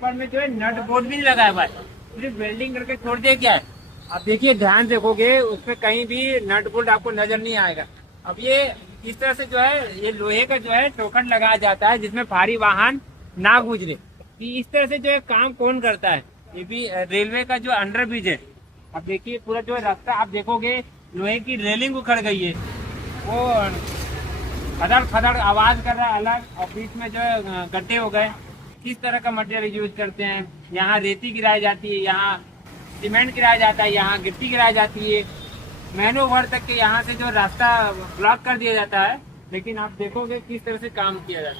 ऊपर में जो है नट बोल्ट भी नहीं लगा है भाई, सिर्फ वेल्डिंग करके छोड़ दिया क्या है। आप देखिए ध्यान देखोगे उसमें कहीं भी नट बोल्ट आपको नजर नहीं आएगा। अब ये इस तरह से जो है ये लोहे का जो है टोकन लगाया जाता है जिसमें भारी वाहन ना गुजरे। कि इस तरह से जो है काम कौन करता है, ये भी रेलवे का जो अंडर ब्रिज है। अब देखिए पूरा जो रास्ता आप देखोगे लोहे की रेलिंग उखड़ गई है, वो खदड़ खदड़ आवाज कर रहा है अलग, और बीच में जो है गड्ढे हो गए। किस तरह का मटेरियल यूज करते हैं, यहाँ रेती गिराई जाती है, यहाँ सीमेंट गिराया जाता है, यहाँ गिट्टी गिराई जाती है, मैनोवर तक के यहाँ से जो रास्ता ब्लॉक कर दिया जाता है। लेकिन आप देखोगे किस तरह से काम किया जाता है।